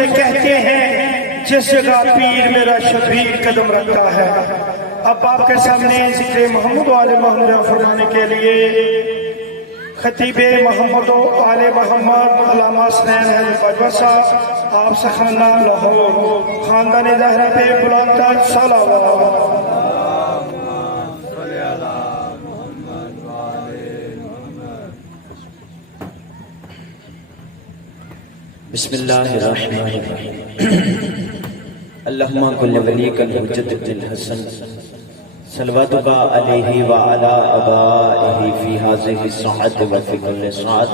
سے کہتے ہیں جس جگہ پیر میرا شبیر قدم رکھتا ہے۔ اب آپ کے سامنے ذکر محمد و آل محمد فرمانے کے لیے خطیب محمد و آل محمد علامہ حسنین حیدر باجوہ صاحب آپ سے خاندان لاہور خاندان زہرا پہ بلند تر صلوات۔ بسم اللہ الرحمن الرحیم اللہم کل ولیک الحجت ابن الحسن صلواتک علیہ وعلا ابائہ فی حاضر الساعت وفی کل ساعت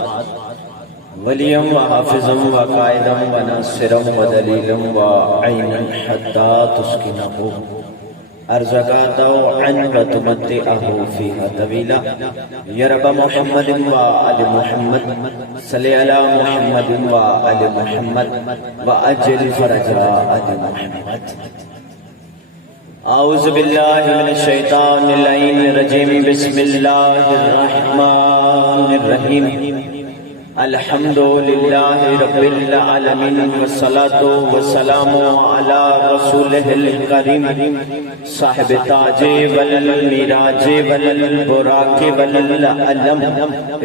ولیم وحافظم وقائدم وناصرم ودلیلم وعینا حتی تسکنہو ارزقا دوعا وتمتعہ فیہا طویلا یا رب محمد وآل محمد صلی علی محمد وآل محمد وأجل فرجا آل محمد۔ اعوذ باللہ من الشیطان اللعین الرجیم بسم اللہ الرحمن الرحیم الحمد للہ رب العالمین والصلاة والسلام علی رسولہ الکریم صاحب تاج والمیراج والبراق والعلم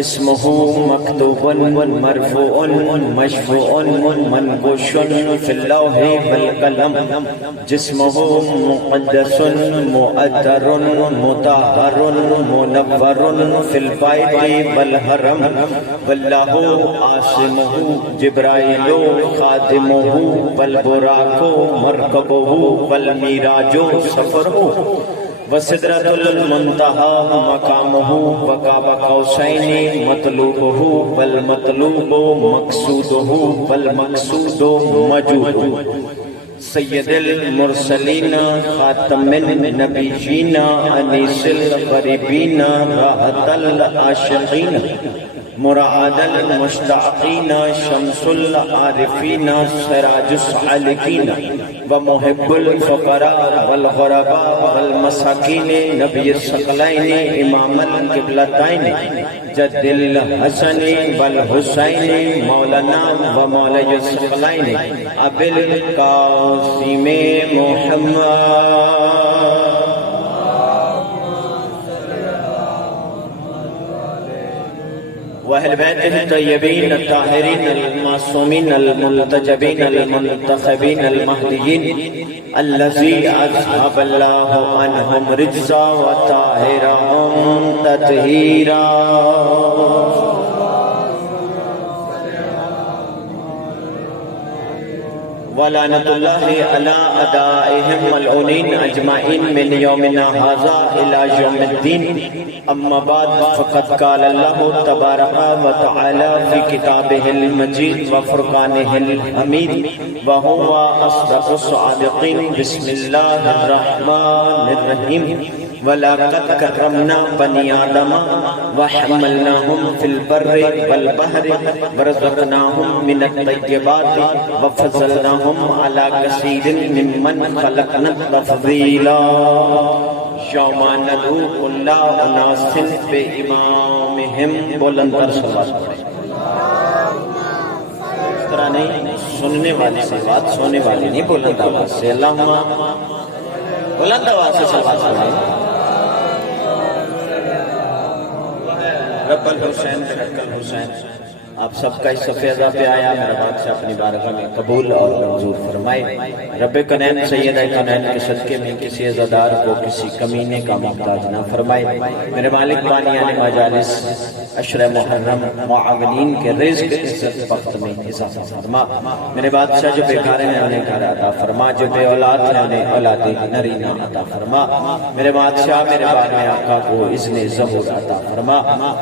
اسمہ مکتوب مرفوع مشفوع منقوش فی اللوح والقلم جسمہ مقدس مؤطر مطہر منور فی البیت والحرم واللہ عاصمہ جبرائیل خادمہ والبراق مرکبہ والمیراج سفرہ وسدرۃ المنتہی مقامہ وقاب قوسین مطلوبہ والمطلوب مقصودہ والمقصود مجود سید المرسلین خاتم النبیین انیس الغریبین راحت العاشقین مراد المشتاقین شمس العارفین سراج السالکین ومحب الفقراء والغرباء والمساکین نبی الثقلین امام القبلتین جد الحسن والحسین مولانا ومولی الثقلین ابی القاسم محمد وأهل بيته الطيبين الطاهرين المعصومين المنتجبين المنتخبين المهديين الذي أذهب الله عنهم رجزا وطاهرهم تطهيرا ولعنة الله على أعدائهم ملعونين أجمعين من يومنا هذا إلى يوم الدين أما بعد فقد قال الله تبارك وتعالى في كتابه المجيد وفرقانه الحميد وهو أصدق الصادقين بسم الله الرحمن الرحيم وَلَقَدْ كَرَّمْنَا بَنِي آدَمَ وَحَمَلْنَاهُمْ فِي الْبَرِّ وَالْبَحْرِ وَرَزَقْنَاهُمْ مِنَ الطَّيِّبَاتِ وَفَضَّلْنَاهُمْ عَلَى كَثِيرٍ مِّمَّنْ خَلَقْنَا تَفْضِيلًا یوم ندعو کل اناس بِإِمَامِهِمْ بلند تر صلوات پڑھیں۔ اس طرح نہیں، سننے والے سے بات، سونے والے نہیں، بلند آواز سے اللہم بلند آواز سے صلوات پڑھیں۔ رب الحسین رب الحسین آپ سب کا اس فیضہ پہ آیا، میرا بادشاہ اپنی بارگاہ میں قبول اور منظور فرمائے۔ رب کنین سیدہ کنین کے صدقے میں کسی عزادار کو کسی کمینے کا محتاج نہ فرمائے۔ میرے مالک بانیان مجالس عشر محرم معاونین کے رزق عزت وقت میں اضافہ فرما۔ میرے بادشاہ جو بیکار ہیں انہیں گھر عطا فرما، جو بے اولاد ہیں انہیں اولاد نرینہ عطا فرما۔ میرے بادشاہ میرے بار میں آقا کو اذن ظہور عطا فرما۔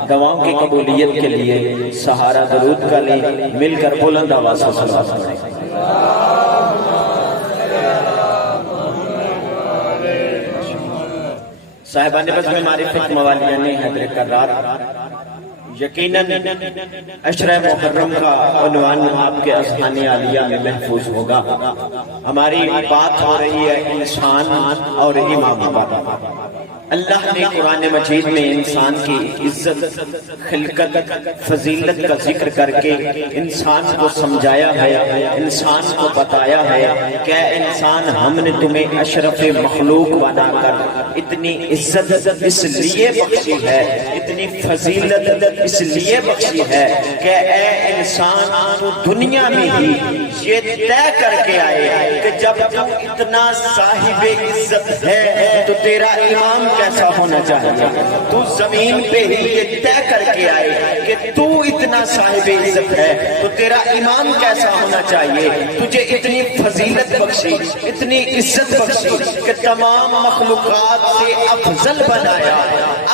دعاؤں کی قبولیت کے لیے سہارا درود کا لیں، مل کر بلند آواز سے صلوات پڑھیں۔ صاحبان بزم معرفت موالیان حیدر کرار، یقیناً عشرہ محرم کا عنوان آپ کے اذہان عالیہ میں محفوظ ہوگا۔ ہماری بات ہو رہی ہے انسان اور امام پر۔ اللہ نے قرآن مجید میں انسان کی عزت، خلقت، فضیلت کا ذکر کر کے انسان کو سمجھایا ہے، انسان کو بتایا ہے کہ اے انسان ہم نے تمہیں اشرف مخلوق بنا کر اتنی عزت اس لیے بخشی ہے، اتنی فضیلت اس لیے بخشی ہے کہ اے انسان تو دنیا میں ہی یہ طے کر کے آئے کہ جب تو اتنا صاحب عزت ہے تو تیرا امام کیسا ہونا چاہیے۔ تو زمین پہ ہی یہ طے کر کے آئے کہ تو اتنا صاحب عزت ہے تو تیرا امام کیسا ہونا چاہیے۔ تجھے اتنی فضیلت بخشی، اتنی عزت بخشی کہ تمام مخلوقات سے افضل بنایا۔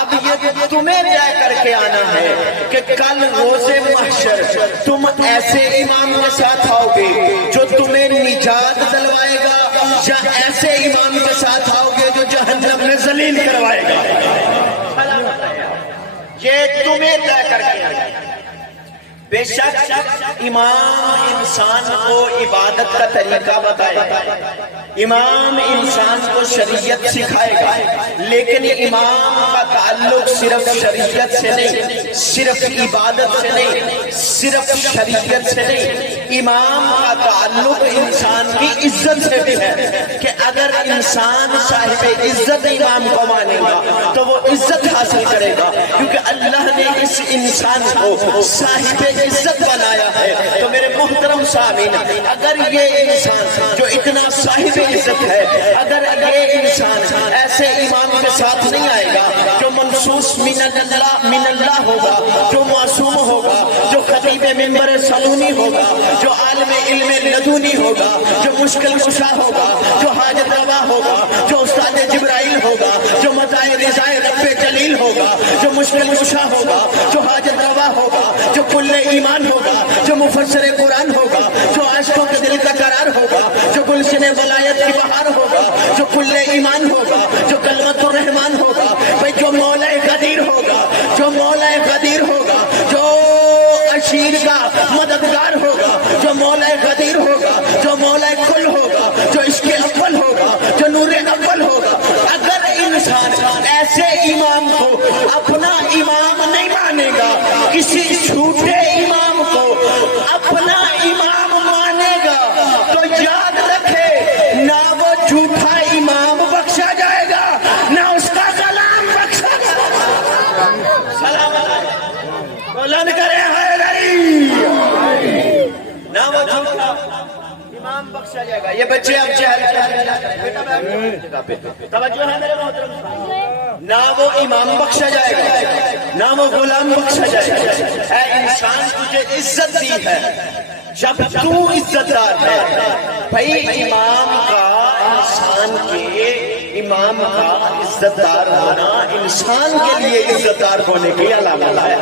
اب یہ تمہیں طے کر کے آنا ہے کہ کل روز محشر تم ایسے امام کے ساتھ آؤ گے جو تمہیں نجات دلوائے گا، یا ایسے امام کے ساتھ آؤ گے جو جہنم میں ذلیل کروائے گا۔ یہ تمہیں طے کر کے آئے۔ بے شک امام انسان کو عبادت کا طریقہ بتائے گا، امام انسان کو شریعت سکھائے گا، لیکن امام کا تعلق صرف شریعت سے نہیں، صرف عبادت سے نہیں، صرف شریعت سے نہیں، امام کا تعلق انسان کی عزت سے بھی ہے کہ اگر انسان صاحب عزت امام کو مانے گا تو وہ عزت حاصل کرے گا، کیونکہ اللہ نے اس انسان کو صاحب عزت بنایا ہے۔ تو میرے محترم سامعین، اگر یہ انسان جو اتنا صاحب عزت ہے، اگر یہ انسان ایسے امام کے ساتھ نہیں آئے گا جو منصوص من اللہ ہوگا، جو معصوم ہوگا، جو خطیب منبر سلونی ہوگا، جو عالم علم لدنی ہوگا، جو مشکل کشا ہوگا، جو حاجت روا ہوگا، جو استاد جبرائیل ہوگا، جو متاع رضائے رب جلیل ہوگا، جو مشکل کشا ہوگا، جو حاجت روا ہوگا، جو کل ایمان ہوگا، جو مفسر قرآن ہوگا، جو عاشقوں کے دل کا قرار ہوگا، جو گلشن ولایت کی بہار ہوگا، جو کل ایمان ہوگا، جو کلمت الرحمان ہوگا، بھائی جو مولا قدیر ہوگا، جو مولا قدیر ہوگا، جو اشیر کا مددگار ہوگا، جو مولا قدیر ہوگا، جو مولا کل ہوگا، جو عشق اول ہوگا، جو نور اول ہوگا۔ اگر انسان ایسے امام کو اپنا امام نہیں مانے گا، کسی جھوٹے امام کو اپنا امام مانے گا، تو یاد رکھے نہ وہ جھوٹا امام بخشا جائے گا، نہ اس کا کلام بخشا جائے گا۔ سلام علیکم، بلند کرے حیدری، نہ وہ جھوٹا امام بخشا جائے گا۔ یہ بچے اب توجہ ہے میرے محترم، نہ وہ امام بخشا جائے گا، نہ وہ غلام بخشا جائے گا۔ اے انسان تجھے عزت دی ہے، جب تو عزت دار ہے، بھائی امام کا انسان کے امام کا عزت دار ہونا انسان کے لیے عزت دار ہونے کی علامت ہے۔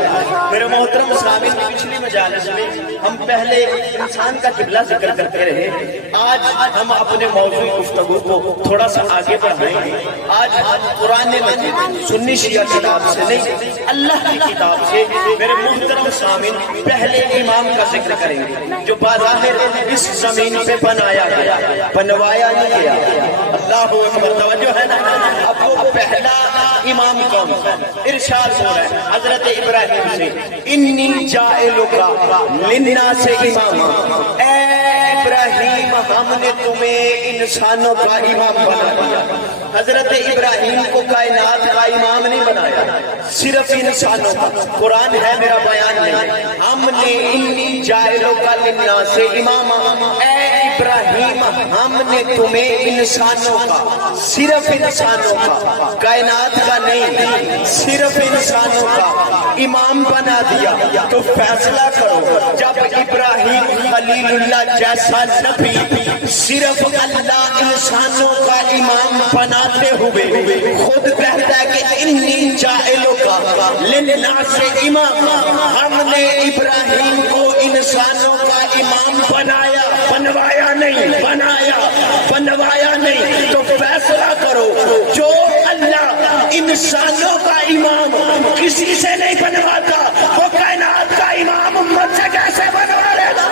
میرے محترم سامعین، پچھلی مجالس میں ہم پہلے انسان کا قبلہ ذکر کرتے رہے، آج ہم اپنے موضوع گفتگو کو تھوڑا سا آگے بڑھائیں گے۔ آج ہم قرآن مجید سنی شیعہ کتاب سے نہیں، اللہ کی کتاب سے میرے محترم سامعین پہلے امام کا ذکر کریں گے جو بظاہر اس زمین پہ بنایا گیا، بنوایا نہیں گیا۔ اللہ اکبر، توجہ ہے نا۔ اب وہ پہلا امام کون ہے؟ ارشاد ہو رہا ہے حضرت ابراہیم سے، انی جاعلک للناس اماما، اے ابراہیم ہم نے تمہیں انسانوں کا امام بنا دیا۔ حضرت ابراہیم کو کائنات کا امام نہیں بنایا، صرف انسانوں کا۔ قرآن ہے، میرا بیان نہیں۔ ہم نے انی جاعلک للناس اماما، اے ابراہیم ہم نے تمہیں انسانوں کا، صرف انسانوں کا، کائنات کا نہیں، صرف انسانوں کا امام بنا دیا۔ تو فیصلہ کرو، جب ابراہیم خلیل اللہ جیسا نبی صرف اللہ انسانوں کا امام بناتے ہوئے خود کہتا ہے کہ انی جاعلک للناس اماما، ہم نے ابراہیم کو انسانوں کا امام بنایا، بنوایا نہیں، بنوایا نہیں۔ تو فیصلہ کرو، جو اللہ انسانوں کا امام کسی سے نہیں بنواتا، وہ کائنات کا امام امت سے کیسے بنوا لے گا؟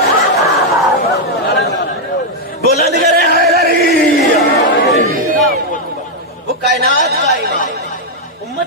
بلند کرے حیدری، وہ کائنات کا امام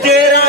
13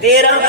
13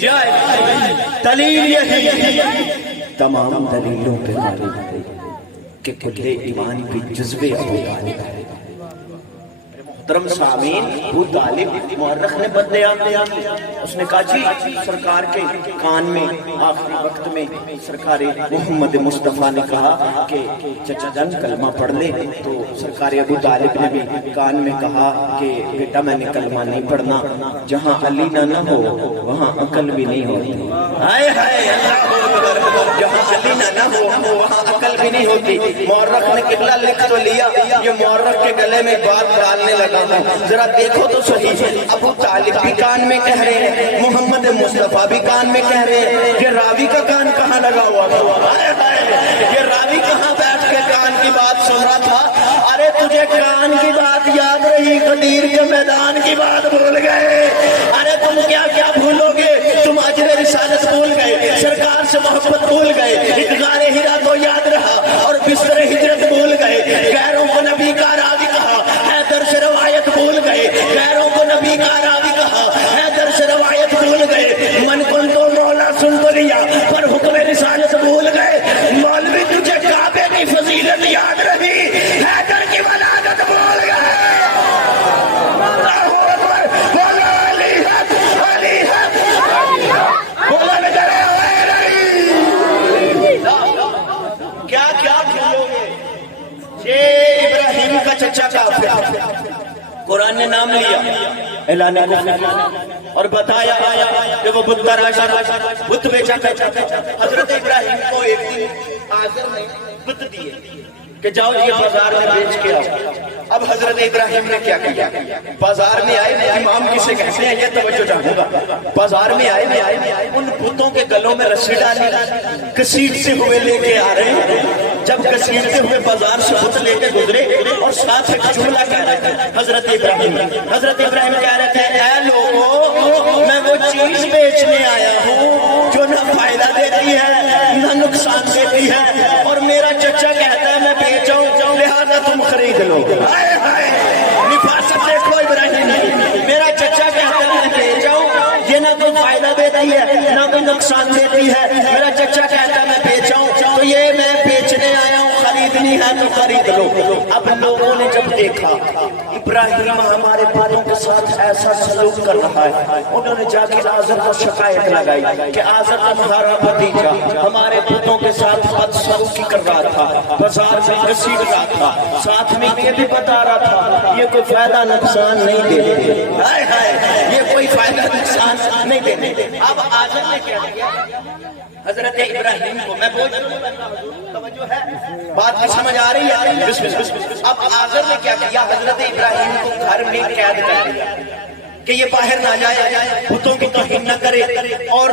جائے دلیل یہی تمام دلیلوں پہ غالب ہے کہ کل ایمان کی جذبے ابو طالب ہے۔ محترم سامعین، ابو طالب مورخ نے بدیان دیا، اس نے کہا جی سرکار کے کان میں آخری وقت میں سرکار محمد مصطفیٰ نے کہا کہ چچا جان کلمہ پڑھ لے، تو سرکار ابو طالب نے بھی کان میں کہا کہ بیٹا میں نے کلمہ نہیں پڑھنا، جہاں علی نہ ہو وہاں عقل بھی نہیں ہوتی۔ ہائے ہائے اللہ اکبر، جہاں علی نہ ہو وہاں عقل بھی نہیں ہوتی۔ مورخ نے قبلہ لکھ تو لیا، یہ مورخ کے گلے میں بات ڈالنے لگا ہوں، ذرا دیکھو تو صحیح، ابو طالب بھی کان میں کہہ رہے ہیں، محمد مصطفیٰ بھی کان میں کہہ رہے ہیں، یہ راوی کا کان کہاں لگا ہوا تھا؟ یہ راوی کہاں بیٹھ کے کان کی بات سن رہا تھا؟ ارے تجھے کان کی بات یاد رہی، غدیر کے میدان کی بات بھول گئے۔ ارے تم کیا کیا بھولو گے، تم اجر رسالت بھول گئے، سرکار سے محبت بھول گئے، ادغار ہیرا تو یاد رہا، اور بستر ہجرت بھول گئے، غیروں کو نبی کا راوی کہا، حیدر سے روایت بھول گئے، غیروں کو نبی کا راوی کہا، حیدر سے روایت بھول گئے، من کن تو مولا سن تو لیا پر حکم رسالت بھول گئے۔ مولوی تجھے کعبے کی فضیلت یاد رہی، حیدر کی ولادت بھول گئے۔ اللہ اکبر، بولو علی حق، علی حق، بولو نظر کیا کیا بھولو گے؟ یہ ابراہیم کا چچا کافر، قرآن نے نام لیا، اعلان اور بتایا کہ وہ بت تراشا، بت بیچا کرتا تھا۔ حضرت ابراہیم کو ایک دن آزر نے بت دیے کہ جاؤ یہ بازار میں بیچ کے آؤ۔ اب حضرت ابراہیم نے کیا کیا؟ بازار میں آئے، امام کسے کہتے ہیں یہ توجہ چاہوں گا، بازار میں آئے، ان بتوں کے گلوں میں رسی ڈالی، گھسیٹتے ہوئے لے کے آ رہے ہیں۔ جب گھسیٹتے ہوئے بازار سے بت لے کے گزرے اور ساتھ ایک جملہ کہہ رہے تھے حضرت ابراہیم کہہ رہے تھے، اے لوگوں میں وہ چیز بیچنے آیا ہوں جو نہ فائدہ دیتی ہے نہ نقصان دیتی ہے، اور میرا چچا کہتا ہے میں بیچاؤں، لہذا تم خرید لو۔ نفاست دیکھو ابراہیم، میرا چچا کہتا ہے میں بیچاؤں، یہ نہ کوئی فائدہ دیتی ہے نہ کوئی نقصان دیتی ہے، میرا چچا کہتا ہے میں بیچاؤں، تو یہ میں بیچنے آیا ہوں، خریدنی ہے تو خرید لو۔ اب لوگوں نے جب دیکھا ابراہیم ہمارے باتوں کے ساتھ ایسا سلوک کر رہا ہے، انہوں نے جا کے آزر کو شکایت لگائی کہ آزر تمہارا بھتیجا ہمارے بتوں کے ساتھ بدسلوکی کر رہا تھا، بازار میں گھسیٹ رہا تھا، ساتھ میں یہ بھی بتا رہا تھا یہ کوئی فائدہ نقصان نہیں دیتے، ہائے ہائے یہ کوئی فائدہ نقصان نہیں دیتے۔ اب آزر نے کیا کیا؟ حضرت ابراہیم کو میں بول توجہ ہے، بات کی سمجھ آ رہی ہے؟ اب آزر نے کیا کیا؟ حضرت ابراہیم کو گھر میں قید کر دیا کہ یہ باہر نہ جائے، بتوں کی توہین نہ کرے اور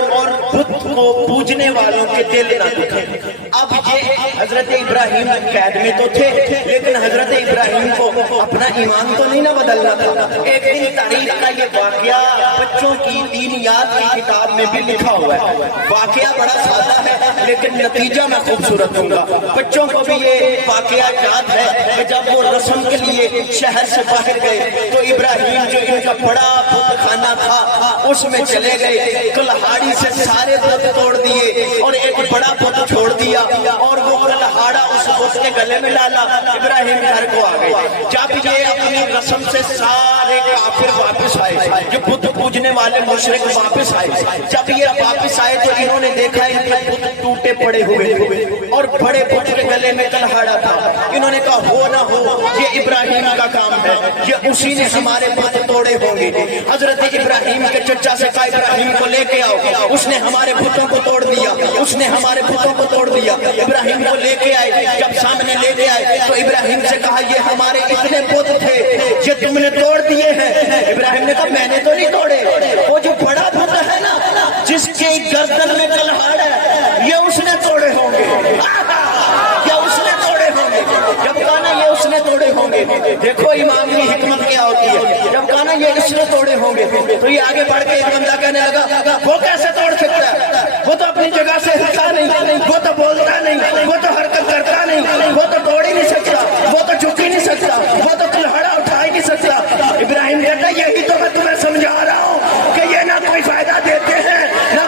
بت کو پوجنے والوں کے دل نہ دکھے۔ اب یہ حضرت ابراہیم قید میں تو تھے، لیکن حضرت ابراہیم کو اپنا ایمان تو نہیں نہ بدلنا تھا۔ ایک دن تاریخ کا یہ واقعہ بچوں کی دینیات کی کتاب میں بھی لکھا ہوا ہے، واقعہ بڑا سادہ ہے لیکن نتیجہ میں خوبصورت ہوں گا۔ بچوں کو بھی یہ واقعہ یاد ہے کہ جب وہ رسم کے لیے شہر سے باہر گئے تو ابراہیم جو ان کا بڑا بت خانہ تھا اس میں چلے گئے، کلہاڑی سے سارے بت توڑ دیے اور ایک بڑا بت چھوڑ دیا، اور وہ کلہاڑا اس بت کے گلے میں ڈالا۔ ابراہیم گھر کو آ گئے، جب یہ اپنی رسم سے سارے کافر واپس آئے، جو بت پوجنے والے مشرک واپس آئے، جب یہ واپس آئے تو انہوں نے دیکھا ان کے بت ٹوٹے پڑے ہوئے اور بڑے بت کے گلے میں کلہاڑا تھا۔ انہوں نے کہا ہو نہ ہو یہ ابراہیم کا کام ہے، یہ اسی نے ہمارے بت توڑے ہوں گے۔ حضرت ابراہیم کے چچا سے کہا ابراہیم کو لے کے آؤ، اس نے ہمارے بتوں کو توڑ دیا، اس نے ہمارے بتوں کو توڑ دیا۔ ابراہیم کو لے کے آئے، جب سامنے لے کے آئے تو ابراہیم سے کہا یہ ہمارے اتنے بت تھے یہ تم نے توڑ دیے ہیں۔ ابراہیم نے کہا میں نے تو نہیں توڑے، وہ جو بڑا بت ہے نا جس کے گردن میں کلہاڑ ہے یہ اس نے توڑے ہوں گے، یہ اس نے توڑے ہوں گے۔ جب کہا نا یہ اس نے توڑے ہوں گے، دیکھو امام کی حکمت کیا ہوتی ہے، جب کہا نا یہ اس نے توڑے ہوں گے تو یہ آگے بڑھ کے ایک بندہ کہنے لگا وہ کیسے توڑ سکتا ہے، وہ تو اپنی جگہ سے ہلتا نہیں، وہ تو بولتا نہیں، وہ تو حرکت کرتا نہیں، وہ تو توڑ ہی نہیں سکتا، وہ تو جھک ہی نہیں سکتا، وہ تو کلہاڑا اٹھا ہی نہیں سکتا۔ ابراہیم کہتا یہی تو میں تمہیں سمجھا رہا ہوں کہ یہ نہ کوئی فائدہ دیتے ہیں نہ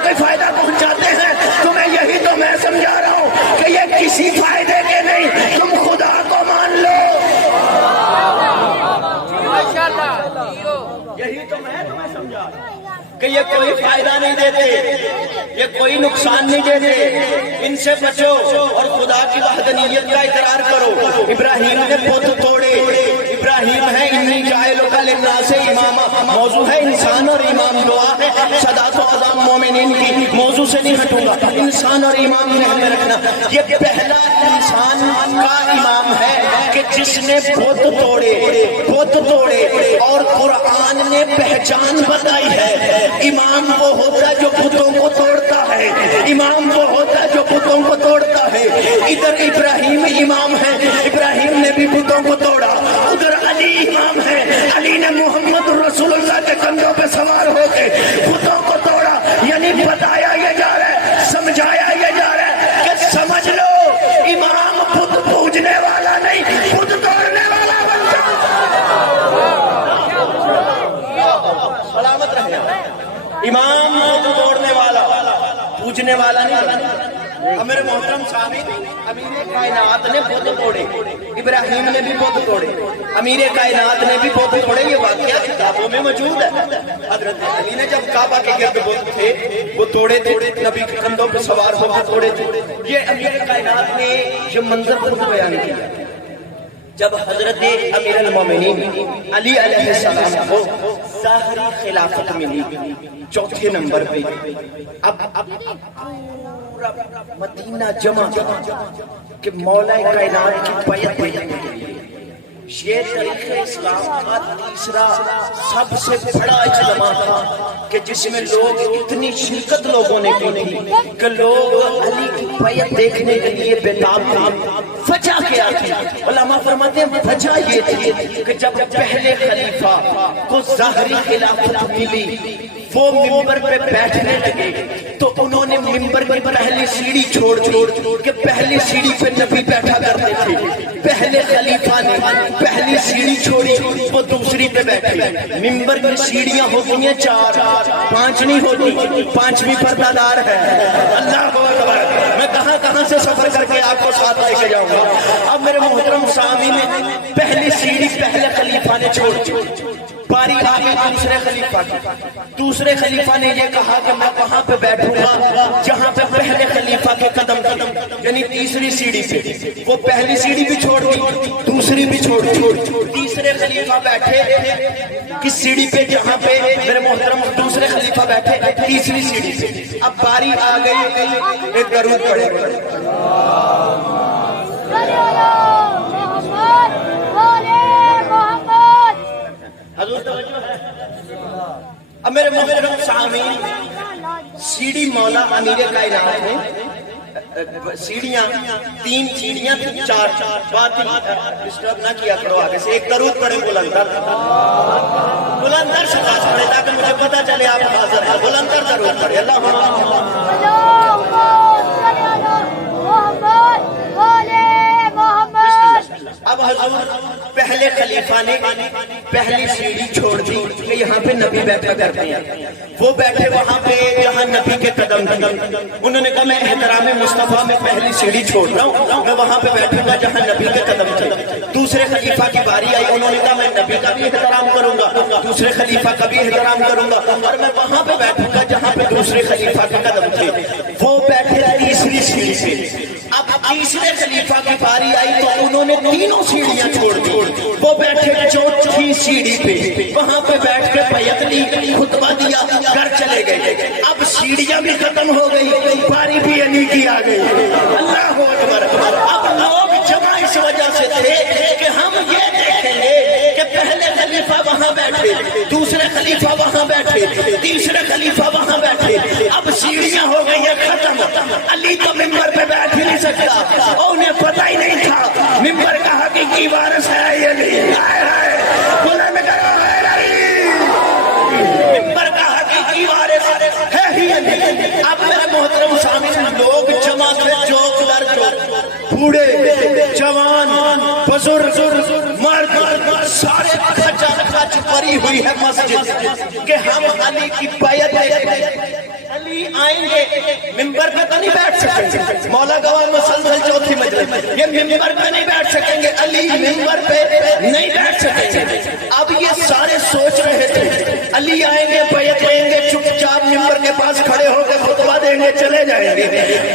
یہ کوئی فائدہ نہیں دیتے، یہ کوئی نقصان نہیں دیتے، ان سے بچو اور خدا کی وحدانیت کا اقرار کرو۔ ابراہیم نے بت توڑے، ابراہیم ہے انی جاعلک للناس اماما، موضوع ہے انسان اور امام، دعا ہے سادات و اعظم مومنین کی، موضوع سے نہیں ہٹوں گا، انسان اور امام ذہن میں رکھنا۔ یہ پہلا انسان کا امام ہے کہ جس نے بت توڑے اور قرآن نے پہچان بتائی ہے۔ امام وہ ہوتا ہے جو بتوں کو توڑتا ہے، امام وہ ہوتا ہے جو بتوں کو توڑتا ہے۔ ادھر ابراہیم امام ہے، ابراہیم نے بھی بتوں کو توڑا، ادھر علی امام ہے، علی نے محمد رسول اللہ کے کندھوں پہ سوار ہو کے بتوں کو توڑا۔ یعنی بتایا یہ جا رہا ہے، سمجھایا یہ جا رہا ہے کہ سمجھ لو امام بت پوجنے والا نہیں، بت توڑنے والا بن جاؤ۔ سلامت رہنا، امام بت توڑنے والا، پوجنے والا نہیں۔ میرے محترم سامعین، امیر کائنات نے بت توڑے، ابراہیم نے بھی بت توڑے، امیر کائنات نے بھی بت توڑے، یہ واقعہ کتابوں میں موجود ہے۔ حضرت علی نے جب کعبہ کے گرد بت تھے وہ توڑے تھے، نبی کے کندھوں پہ سوار ہو کر توڑے تھے۔ یہ امیر کائنات نے یہ منظر خود بیان کیا جب حضرت امیر المومنین علی علیہ السلام کو ظاہری خلافت ملی چوتھے نمبر پہ۔ اب مدینہ جمع کہ مولا کائنات کی بیعت دینے کے لیے یہ تاریخ اسلام کا تیسرا سب سے بڑا اجتماع تھا کہ جس میں لوگ اتنی شرکت لوگوں نے کی تھی کہ لوگ علی کی بیعت دیکھنے کے لیے بےتاب تھے۔ وجہ کیا تھی؟ علماء فرماتے ہیں وجہ یہ تھی کہ جب پہلے خلیفہ کو ظاہری خلافت ملی وہ ممبر پہ بیٹھنے لگے تو انہوں نے ممبر کی پہلی سیڑھی چھوڑ کہ پہلی سیڑھی پہ نبی بیٹھا کرتے تھے۔ پہلے خلیفہ نے پہلی سیڑھی چھوڑی، وہ دوسری پہ بیٹھے۔ ممبر کی سیڑھیاں ہوتی ہیں 4، 5 نہیں ہوتی، 5ویں پردہ دار ہے۔ اللہ اکبر، میں کہاں سے سفر کر کے آپ کو ساتھ لے کے جاؤں گا۔ اب میرے محترم سامعین نے پہلی سیڑھی پہلے خلیفہ نے چھوڑی، باری آ گئی دوسرے خلیفہ کی۔ دوسرے خلیفہ نے یہ کہا کہ میں وہاں پہ بیٹھوں گا جہاں پہ پہلے خلیفہ کے قدم یعنی تیسری سیڑھی پہ۔ وہ پہلی سیڑھی بھی چھوڑ دی، دوسری بھی چھوڑ دی، تیسرے خلیفہ بیٹھے کس سیڑھی پہ جہاں پہ میرے محترم دوسرے خلیفہ بیٹھے تیسری سیڑھی پہ۔ اب باری آ گئی ایک درود پڑھے اب میرے محترم سامعین، سیڑھی مولا امیر کائنات نے سیڑھیاں 3 سیڑھیاں 4 بات ڈسٹرب نہ کیا کرو آگے سے۔ ایک درود پڑھے بلندر سے خاص پڑھے تاکہ مجھے پتا چلے آپ حاضر ہیں۔ بلندر درود پڑھے اب حضور پہلے خلیفہ نے پہلی سیڑھی چھوڑ دی کہ یہاں پہ نبی بیٹھا کرتے ہیں۔ وہ بیٹھے وہاں پہ جہاں نبی کے قدم، انہوں نے کہا میں احترام مصطفیٰ میں پہلی سیڑھی چھوڑ رہا ہوں، میں وہاں پہ بیٹھوں گا جہاں نبی کے قدم تھے۔ دوسرے خلیفہ کی باری آئی، انہوں نے کہا میں نبی کا بھی احترام کروں گا، دوسرے خلیفہ کا بھی احترام کروں گا اور میں وہاں پہ بیٹھوں گا جہاں پہ دوسرے خلیفہ کے قدم تھے۔ وہ بیٹھے تیسری سیڑھی پہ۔ اب تیسرے خلیفہ کی باری آئی تو انہوں نے تینوں سیڑھیاں چھوڑ دی، وہ بیٹھے چوتھی سیڑھی پہ، وہاں پہ بیٹھ کے بیعت لی، خطبہ دیا، گھر چلے گئے۔ اب سیڑھیاں بھی ختم ہو گئی، باری بھی علی کی آ گئی۔ اللہ اکبر۔ اب لوگ جمع اس وجہ سے تھے کہ ہم یہ دیکھیں گے کہ پہلے خلیفہ وہاں بیٹھے، دوسرے خلیفہ وہاں بیٹھے، تیسرے خلیفہ وہاں بیٹھے۔ اب سیڑھیاں ہو گئی ہیں ختم، علی تو ممبر پہ بیٹھ ہی نہیں سکتا اور انہیں پتہ ہی نہیں تھا ممبر کا حقیقی وارث ہے یہ نہیں ممبر کا حقیقی وارث ہے ہی نہیں۔ اب میرے محترم سامعین، لوگ جمع تھے چوک در چوک، بوڑھے جوان بزرگ مرد سارے کھچ پری ہوئی ہے مسجد کہ ہم علی کی بیعت علی آئیں گے۔ ممبر پہ تو نہیں بیٹھ سکیں گے، مولا گواہ مسلسل چوتھی مجلس یہ ممبر پہ نہیں بیٹھ سکیں گے، علی ممبر پہ نہیں بیٹھ سکیں گے۔ اب یہ سارے سوچ رہے تھے علی آئیں گے بیعت لیں گے چپ چاپ جائیں گے۔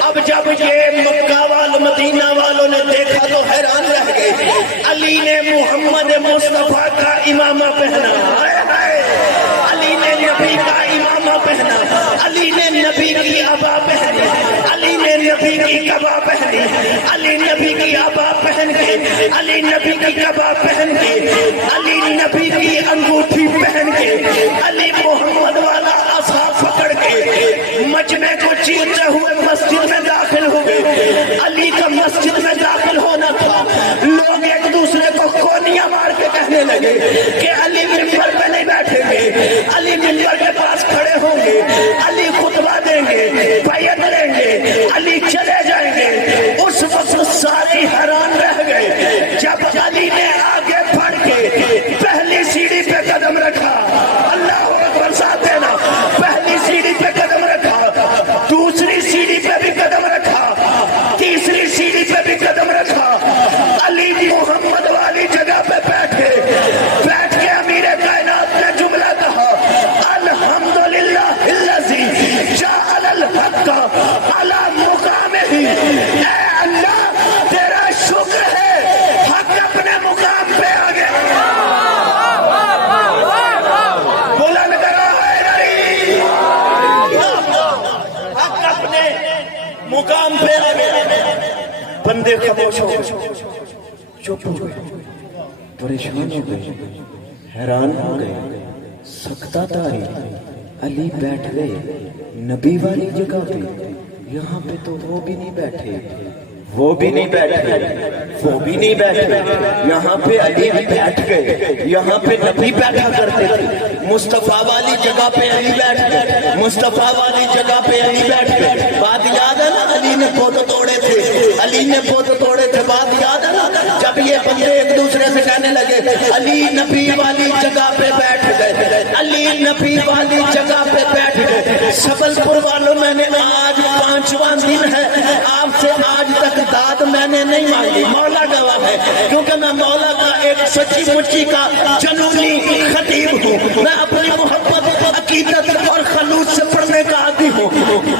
اب جب یہ مکہ والوں مدینہ والوں نے دیکھا تو حیران رہ گئے، علی نے محمد مصطفیٰ کا امامہ پہنا، علی نے نبی کا امامہ پہنا، علی نے نبی کی عبا پہنی، علی نے نبی کی قبا پہنی، علی نبی کی عبا پہن کے، علی نبی کی قبا پہن کے، علی نبی کی انگوٹھی پہن کے، علی محمد والا عصا پکڑ کے مجمع کو چیرتے ہوئے مسجد میں داخل ہوئے۔ علی کا مسجد میں داخل ہونا تھا، لوگ ایک دوسرے کو کونیاں مار کے کہنے لگے کہ علی منبر پہ نہیں بیٹھیں گے، علی منبر کے پاس کھڑے ہوں گے، علی خطبہ دیں گے، بیعت لیں گے، علی چلے جائیں گے۔ اس وقت سارے حیران رہ گئے جب علی نے آگے بڑھ کے پہلی سیڑھی پہ قدم رکھا، اللہ اکبر ساتھ دینا، پہلی سیڑھی پہ قدم رکھا، دوسری سیڑھی پہ بھی قدم رکھا، تیسری سیڑھی پہ بھی قدم رکھا، علی محمد والی جگہ پہ بیٹھے، بیٹھ کے امیر کائنات نے جملہ کہا، الحمدللہ الذی جعل الحق علی مقامہ، اے اللہ تیرا شکر ہے حق اپنے مقام پہ آ گیا۔ بلند کرو اے نبی، حق اپنے مقام پہ آ گیا۔ بندے خاموش ہو گئے، چپ ہو گئے، پریشان ہو گئے، حیران ہو گئے، سکتہ تاری، علی بیٹھ گئے نبی والی جگہ پہ، یہاں پہ تو وہ بھی نہیں بیٹھے، وہ بھی نہیں بیٹھے، وہ بھی نہیں بیٹھے، یہاں پہ علی بیٹھ گئے، یہاں پہ نبی بیٹھا کرتے تھے، مصطفیٰ والی جگہ پہ علی بیٹھ گئے، مصطفیٰ والی جگہ پہ علی بیٹھ گئے۔ بات یاد ہے نا، علی نے بت توڑے تھے، علی نے بت توڑے تھے، بات یاد ہے نا، جب یہ بندے ایک دوسرے سے کہنے لگے علی نبی والی جگہ پہ بیٹھ گئے، علی نبی والی جگہ پہ بیٹھ گئے۔ سبل پور والوں، میں نے آج 5واں دن ہے، آپ سے آج تک داد میں نے نہیں مانگی، مولا گواہ ہے، کیونکہ میں مولا کا ایک سچی مچی کا جنونی خطیب ہوں، میں اپنی محبت عقیدت اور خلوص سے پڑھنے کا عادی ہوں۔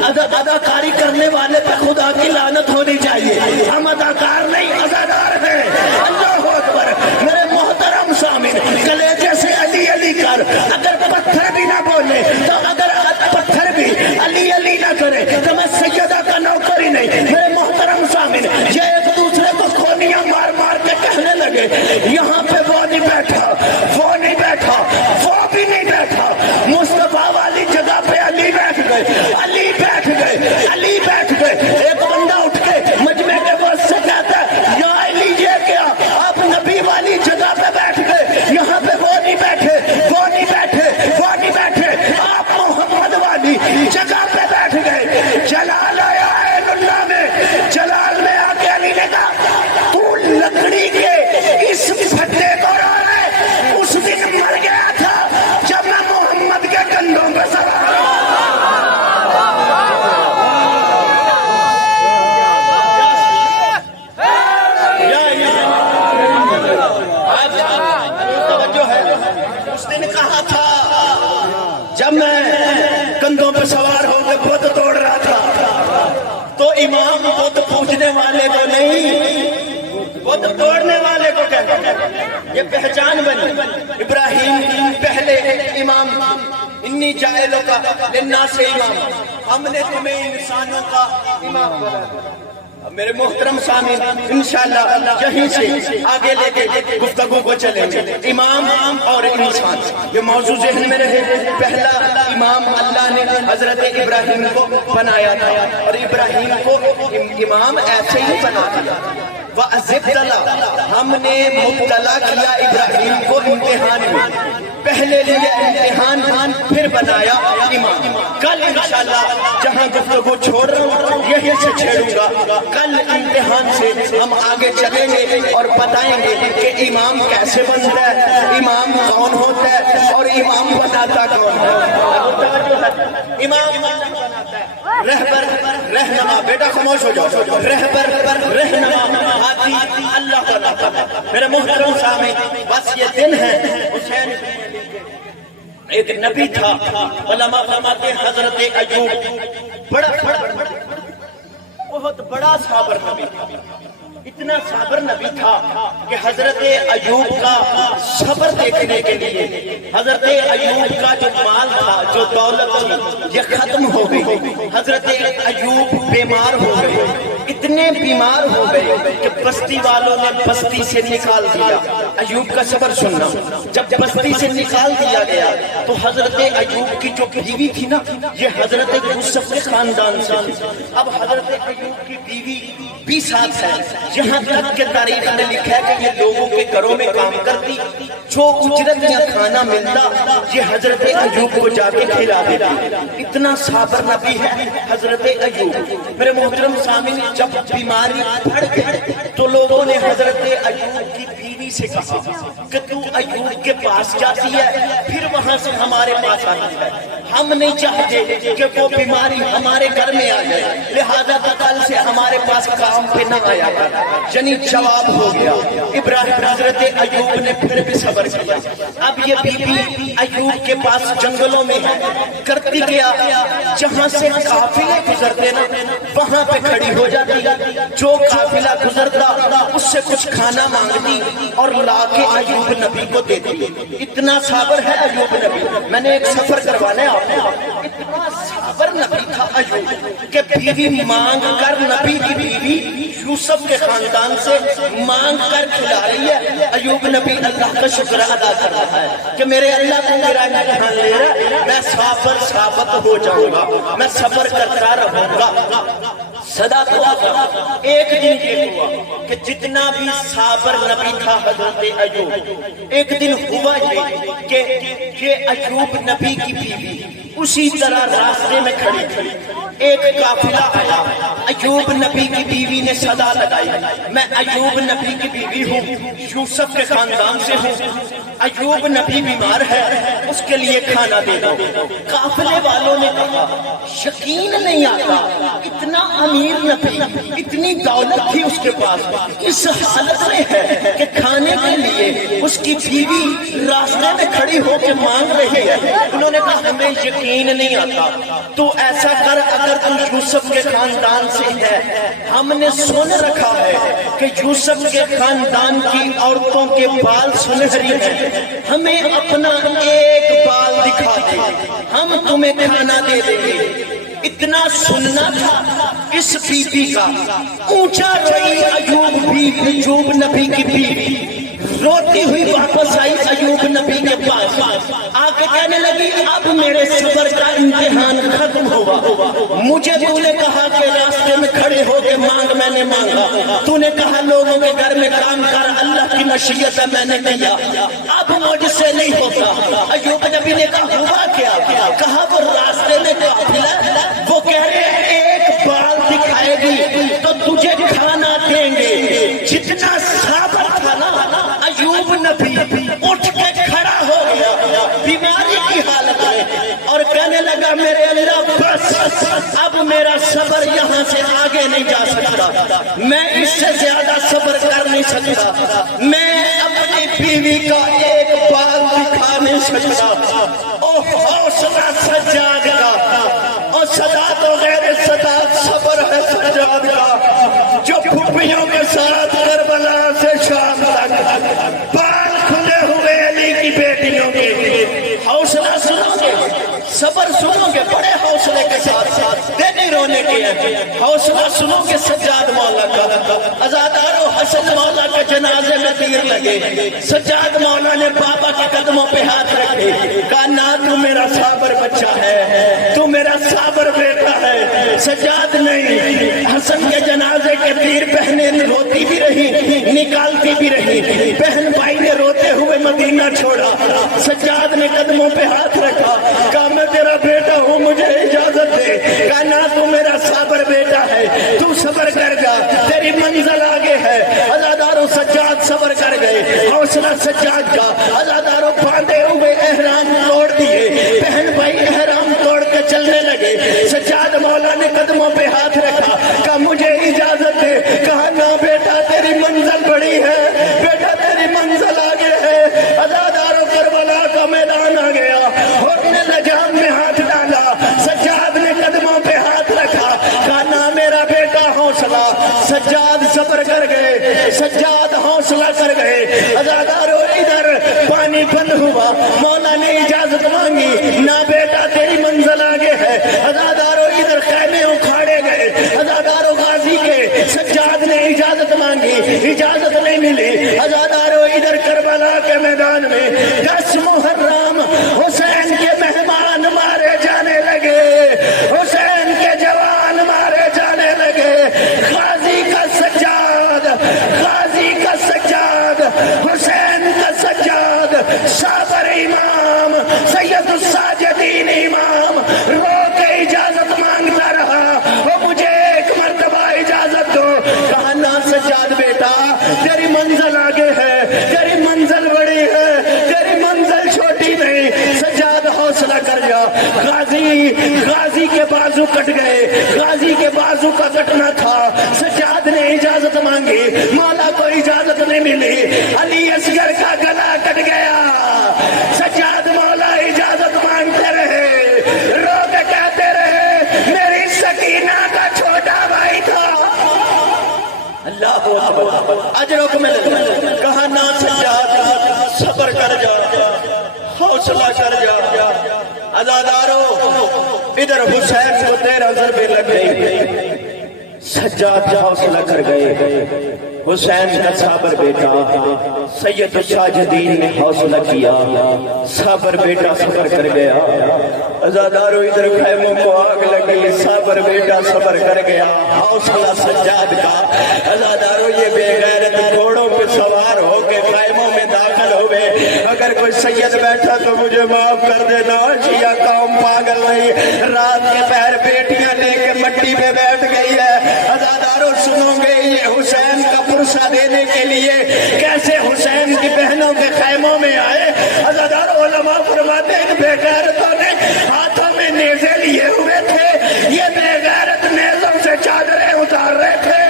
اداکاری کرنے والے پہ خدا کی لعنت ہونی چاہیے، ہم اداکار نہیں ازادار ہیں۔ اللہ اکبر۔ میرے محترم سامعین، کلیجے سے علی علی کر، اگر پتھر بھی نہ بولے تو اگر پتھر بھی علی علی نہ کرے تو میں سیدہ کا نوکر ہی نہیں۔ میرے محترم سامعین، یہ ایک دوسرے کو کونیاں مار مار کے کہنے لگے یہاں پہ وہ نہیں بیٹھا، وہ نہیں بیٹھا، وہ بھی نہیں بیٹھا، مصطفیٰ والی جگہ پہ علی بیٹھ گئے، علی بیٹھ گئے، علی بیٹھ گئے۔ ایک بندہ اٹھ کے مجمع کے بعد سے کہتا ہے یا علی یہ کیا، آپ نبی والی جگہ پہ بیٹھ گئے، یہاں پہ وہ نہیں بیٹھے، وہ نہیں بیٹھے، وہ نہیں بیٹھے، آپ محمد والی جگہ پہ بیٹھ گئے۔ جلال آیا عین اللہ میں، جلال میں آ کے علی نے کہا تو لکڑی کے اس پھٹے کو را ہے، اس دن مر گیا تھا جب میں محمد کے کندھوں پہ سوار کہا تھا، جب میں کندھوں پہ سوار ہو کے بت توڑ رہا تھا تو امام بت پوجنے والے کو نہیں، بت توڑنے والے کو کہتا ہے۔ یہ پہچان بنی، ابراہیم پہلے امام، انی جائلوں کا للناس امام، ہم نے تمہیں انسانوں کا امام بنایا۔ میرے محترم سامعین، انشاءاللہ یہیں سے آگے لے کے گفتگو کو چلیں گے، امام اور انسان، یہ موضوع ذہن میں رہے۔ پہلا امام اللہ نے حضرت ابراہیم کو بنایا تھا، اور ابراہیم کو امام ایسے ہی بنا دیا۔ وَأَزِبْتَلَا، ہم نے مبتلا کیا ابراہیم کو امتحان میں، پہلے لیے امتحان پھر بنایا امام۔ کل انشاءاللہ جہاں گفتگو چھوڑ رہا ہوں یہیں سے چھیڑوں گا، کل امتحان سے ہم آگے چلیں گے اور بتائیں گے کہ امام کیسے بنتا ہے، امام کون ہوتا ہے اور امام بناتا کون ہے۔ امام بناتا ہے رہبر، رہنما، بیٹا خاموش ہو جاؤ، رہبر رہنما آتی اللہ بناتا ہے۔ میرے محترم سامعین، بس یہ دن ہے، حسین ایک نبی تھا، علماء فرماتے ہیں حضرت ایوب بڑا بہت بڑا صابر نبی تھا، اتنا صابر نبی تھا کہ حضرت ایوب کا صبر دیکھنے کے لیے حضرت ایوب کا جو مال تھا، جو دولت تھی، یہ ختم ہو گئی۔ حضرت ایوب بیمار ہو گئے، اتنے بیمار ہو گئے کہ بستی والوں نے بستی سے نکال دیا۔ ایوب کا صبر سننا، جب بستی سے نکال دیا گیا تو حضرت ایوب کی جو بیوی تھی نا، یہ حضرت یوسف کے خاندان سے تھی۔ اب حضرت ایوب کی بیوی بھی ساتھ ہے، یہاں تک کہ تاریخ میں لکھا ہے کہ یہ لوگوں کے گھروں میں کام کرتی، جو اجرت یا کھانا ملتا یہ حضرت ایوب کو جا کے کھلا دیتی۔ اتنا صابر نبی ہے حضرت ایوب۔ میرے محترم سامعین، جب بیماری بڑھ گئی تو لوگوں نے حضرت ایوب کی بیوی سے کہا کہ تو ایوب کے پاس جاتی ہے پھر وہاں سے ہمارے پاس آتی ہے، ہم نہیں چاہتے کہ وہ بیماری ہمارے گھر میں آ جائے، لہذا کل سے ہمارے پاس کام پہ نہ آیا کر۔ یعنی جواب ہو گیا۔ ابراہیم حضرت ایوب نے پھر بھی صبر کیا۔ اب یہ بی بی ایوب کے پاس جنگلوں میں ہے، کرتی کیا، جہاں سے قافلے گزرتے نا وہاں پہ کھڑی ہو جاتی، جو قافلہ گزرتا اس سے کچھ کھانا مانگتی اور لا کے ایوب نبی کو دیتی۔ اتنا صابر ہے ایوب نبی۔ میں نے ایک سفر کروانا ہے آپ کو، اتنا صابر نبی تھا ایوب کہ بیوی مانگ کر، نبی کی بیوی یوسف کے خاندان سے مانگ کر کھلا رہی ہے، ایوب نبی اللہ کا شکر ادا کر رہا ہے کہ میرے اللہ کو میرا امتحان لے رہا ہے، میں صابر ثابت ہو جاؤں گا، میں صبر کرتا رہوں گا۔ صدا تو ایک دن یہ ہوا کہ جتنا بھی صابر نبی تھا حضرت ایوب، ایک دن ہوا یہ کہ ایوب نبی کی بیوی اسی طرح راستے میں کھڑی تھی۔ ایک قافلہ آیا، ایوب نبی کی بیوی نے صدا لگائی، میں ایوب نبی کی بیوی ہوں، یوسف کے خاندان سے ہوں، ایوب نبی بیمار ہے، اس کے لیے کھانا دے دو۔ قافلے والوں نے کہا یقین نہیں آتا، اتنا امیر نبی، اتنی دولت تھی اس کے پاس، اس حالت میں ہے کہ کھانے کے لیے اس کی بیوی راستے میں کھڑی ہو کے مانگ رہی ہے۔ انہوں نے کہا ہمیں یقین نہیں آتا، تو ایسا کر، اگر تو یوسف کے خاندان سے ہے، ہم نے سن رکھا ہے کہ یوسف کے خاندان کی عورتوں کے بال سنہری ہیں، ہمیں اپنا ایک بال دکھا دے، ہم تمہیں کھانا دے دیں گے۔ اتنا سننا تھا اس بی بی کا، اونچا روئی ایوب نبی کی بیوی، روتی ہوئی واپس آئی ایوب نبی کے پاس، آ کے کہنے لگی اب میرے صبر کا امتحان ختم ہوا۔ مجھے تو نے کہا کہ راستے میں کھڑے ہو کے مانگ، میں نے مانگا، تو نے کہا لوگوں کے گھر میں کام کر، اللہ کی مشیت ہے میں نے کیا، اب مجھ سے نہیں ہوتا۔ ایوب نبی نے کہا ہوا کیا؟ کہا وہ راستے میں قافلہ، وہ کہہ رہے ہیں ایک بال دکھائے گی تو تجھے کھانا دیں گے۔ جتنا صابر تھا نا ایوب نبی اٹھ کے کھڑا ہو گیا بیماری کی حالت میں اور کہنے لگا میرے اللہ بس اب میرا صبر یہاں سے آگے نہیں جا سکتا، میں اس سے زیادہ صبر کر نہیں سکتا، میں اپنی بیوی کا ایک بال دکھا نہیں سکتا۔ او حوصلہ سجاد کا، اور سجاد و غیر سجاد صبر ہے سجاد کا، جو پھپھیوں کے ساتھ کربلا سے شام تک بال کھلے ہوئے علی کی بیٹیوں کے، حوصلہ سنو گے، صبر سنو گے بڑے حوصلے کے ساتھ، دل نہیں رونے کے ہیں، حوصلہ سنو گے سجاد مولا کا۔ عزادارو حسن مولا کے جنازے میں تیر لگے، سجاد مولا نے بابا کے قدموں پہ ہاتھ رکھے، کہا نہ تو میرا صابر بچہ ہے، تو میرا صابر بیٹا ہے، سجاد نہیں۔ حسن کے جنازے کے تیر بہنیں روتی بھی رہی، نکالتی بھی رہی، بہن بھائی نے روتے ہوئے مدینہ چھوڑا، سجاد نے قدموں پہ ہاتھ رکھا، کہا میں تیرا بیٹا ہوں مجھے اجازت دے، کہا نہ تو میرا صابر بیٹا ہے، تو صبر کر گا، تیری منزل آگے ہے۔ عزادارو سجاد صبر کر گئے، حوصلہ سجاد کا، عزادارو باندھے ہوئے احرام توڑ دیے، بہن بھائی احرام توڑ کے چلنے لگے، سجاد مولا نے قدموں پہ ہاتھ رکھا، کہا مجھے اجازت دے، کہا نہ بیٹا تیری منزل بڑی ہے، بیٹا تیری منزل آگے ہے۔ عزادارو کربلا کا میدان آ گیا، اور نے لجام میں ہاتھ ڈالا، سجاد نے قدموں پہ ہاتھ رکھا، کہا نہ میرا بیٹا ہو خیمے اکھاڑے گئے، عزادارو غازی کے سجاد نے اجازت مانگی، اجازت نہیں ملی۔ عزادارو ادھر کربلا کے میدان میں 10 محرم حسین کے مہمان مارے جانے لگے، حسین کے جوان مارے جانے لگے۔ غازی کا سجاد، غازی کا سجاد، حسین کا سجاد، صابر امام، سید الساجدین امام رو کے اجازت مانگتا رہا، وہ مجھے ایک مرتبہ اجازت دو۔ کہا نا سجاد بیٹا، تیری منزل آگے ہے، تیری منزل بڑی ہے، تیری منزل چھوٹی نہیں۔ سجاد حوصلہ کر جا۔ غازی کے بازو کٹ گئے، غازی کے بازو کا کٹنا تھا۔ سجاد نے اجازت مانگی، مولا کو اجازت نہیں ملی۔ علی اصغر کا گلا کٹ گیا، سجاد مولا اجازت مانگتے رہے، رو کے کہتے رہے میری سکینہ کا چھوٹا بھائی تھا۔ اللہ اکبر، اجروں کو ملے۔ کہا نا سجاد صبر کر جا، حوصلہ کر جا۔ عزادارو ادھر حسین کو 13 ضربے لگ گئی، سجاد حوصلہ کر گئے۔ حسین کا صابر بیٹا سید الساجدین نے حوصلہ کیا، صابر بیٹا صبر کر گیا۔ عزادارو ادھر خیموں کو آگ لگی، صابر بیٹا صبر کر گیا، حوصلہ سجاد کا۔ عزادارو یہ بے غیرت گھوڑوں پہ سوار ہو کے خیموں میں داخل ہوئے۔ اگر کوئی سید بیٹھا تو مجھے معاف کر دینا، شیعہ قوم پاگل نہیں، رات کے پہر بیٹیاں لے کے مٹی پہ بیٹھ گئی ہے۔ عزادارو سنو گے یہ حسین کا پرسہ دینے کے لیے کیسے حسین کی بہنوں کے خیموں میں آئے۔ عزادارو علماء فرماتے ہیں بے غیرتوں نے ہاتھوں میں نیزے لیے ہوئے تھے، یہ بے غیرت نیزوں سے چادریں اتار رہے تھے۔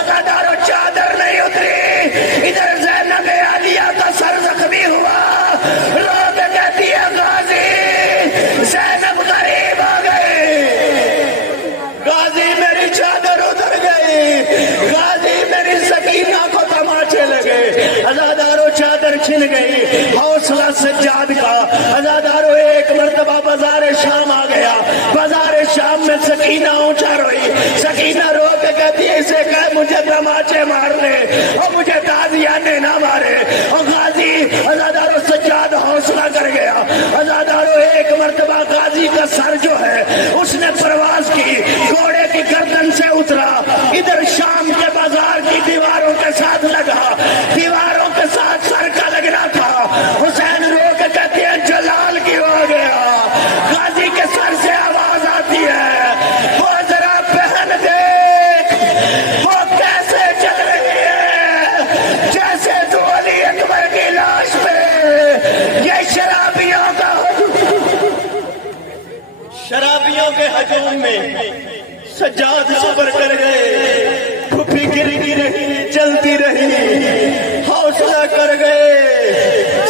عزادارو چادر نہیں اتری، ادھر زینب عالیہ کا سر زخمی ہوا، لوگ کہتی ہے غازی زینب قریب آ گئے، غازی میری چادر اتر گئی، غازی میری سکینہ کو تماچے لگے۔ عزادارو چادر چھن گئی، حوصلہ سجاد کا۔ عزادارو ایک مرتبہ بازار شام آ گیا، بازار شام میں سکینہ اونچا روئی، سکینہ رو کے کہتی ہے اسے کہ مجھے تماچے مار لے اور مجھے تازیانے نہ مارے۔ اور غازی عزادارو سجاد حوصلہ کر گیا۔ عزادارو ایک مرتبہ غازی کا سر جو ہے اس نے پرواز کی، گھوڑے کی گردن سے اترا، ادھر شام کے بازار کی دیواروں کے ساتھ لگا، دیواروں کے ساتھ سر کا لگنا تھا۔ حسین رو کے کہتے ہیں جلال کیوں آ گیا؟ غازی کے سر سے آواز آتی ہے، وہ ذرا پہن دیکھ وہ کیسے چل رہی ہے، جیسے تو علی اکبر کی لاش پہ یہ شرابیوں کا شرابیوں کے ہجوم میں سجاد صبر کر گئے، پھپھی گرتی رہی، چلتی رہی، حوصلہ کر گئے۔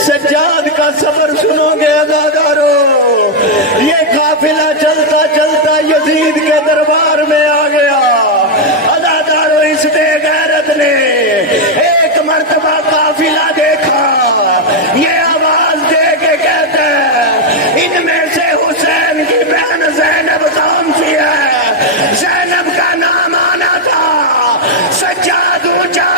سجاد کا صبر سنو گے عزادارو، یہ قافلہ چلتا چلتا یزید کے دربار میں آ گیا۔ عزادارو اس بے غیرت نے ایک مرتبہ قافلہ دیکھا، یہ آواز دے کے کہتا ہے ان میں سے حسین کی بہن زینب کون سی ہے؟ زینب کا نام آنا تھا۔ سجاد اونچا